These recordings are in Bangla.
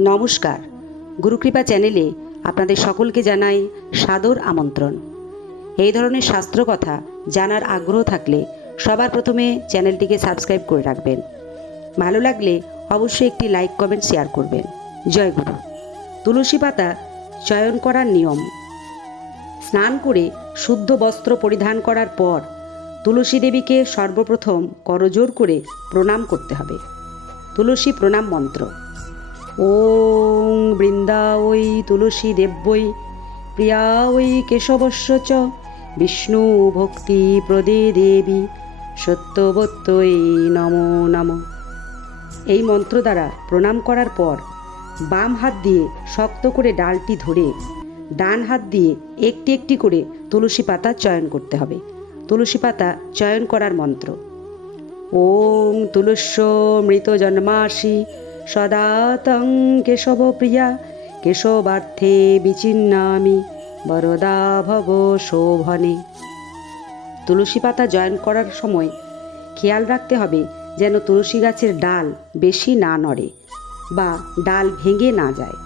নমস্কার। গুরুকৃপা চ্যানেলে আপনাদের সকলকে জানাই সাদর আমন্ত্রণ। এই ধরনের শাস্ত্র কথা জানার আগ্রহ থাকলে সবার প্রথমে চ্যানেলটিকে সাবস্ক্রাইব করে রাখবেন। ভালো লাগলে অবশ্যই একটি লাইক, কমেন্ট, শেয়ার করবেন। জয় গুরু। তুলসী পাতা চয়ন করার নিয়ম। স্নান করে শুদ্ধ বস্ত্র পরিধান করার পর তুলসী দেবীকে সর্বপ্রথম করজোর করে প্রণাম করতে হবে। তুলসী প্রণাম মন্ত্র। ওং বৃন্দা ওই তুলসী দেব্যই প্রিয়া ওই কেশবস্য চ, বিষ্ণু ভক্তি প্রদে দেবী সত্যবত্যই নমো নম। এই মন্ত্র দ্বারা প্রণাম করার পর বাম হাত দিয়ে শক্ত করে ডালটি ধরে ডান হাত দিয়ে একটি একটি করে তুলসী পাতা চয়ন করতে হবে। তুলসী পাতা চয়ন করার মন্ত্র। ওং তুলস্য মৃত জন্মাসি সদা তং কেশব প্রিয়া কেশবার্থে বিচিন্নামি বরদা ভব শোভনে। তুলসী পাতা জয়েন করার সময় খেয়াল রাখতে হবে যেন তুলসী গাছের ডাল বেশি না নড়ে বা ডাল ভেঙে না যায়,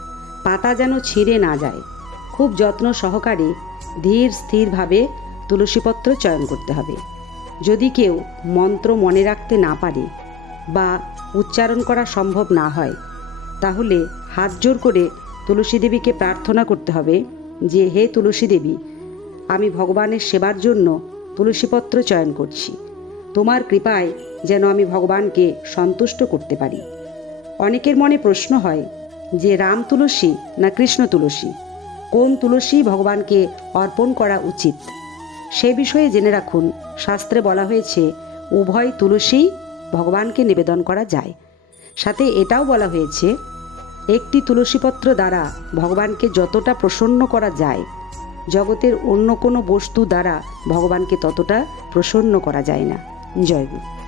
পাতা যেন ছিঁড়ে না যায়। খুব যত্ন সহকারে ধীর স্থিরভাবে তুলসীপত্র চয়ন করতে হবে। যদি কেউ মন্ত্র মনে রাখতে না পারে বা উচ্চারণ করা সম্ভব না হয়। তাহলে হাত জোর করে তুলসী দেবীকে প্রার্থনা করতে হবে যে, হে তুলসী দেবী, আমি ভগবানের সেবার জন্য তুলসীপত্র চয়ন করছি। তোমার কৃপায় যেন আমি ভগবানকে সন্তুষ্ট করতে পারি। অনেকের মনে প্রশ্ন হয় যে, রাম তুলসী না কৃষ্ণ তুলসী? কোন তুলসী ভগবানকে অর্পণ করা উচিত? সে বিষয়ে জেনে রাখুন, শাস্ত্রে বলা হয়েছে, উভয় তুলসী ভগবানকে নিবেদন করা যায়। সাথে এটাও বলা হয়েছে, একটি তুলসীপত্র দ্বারা ভগবানকে যতটা প্রসন্ন করা যায়, জগতের অন্য কোনো বস্তু দ্বারা ভগবানকে ততটা প্রসন্ন করা যায় না। জয় গুরু।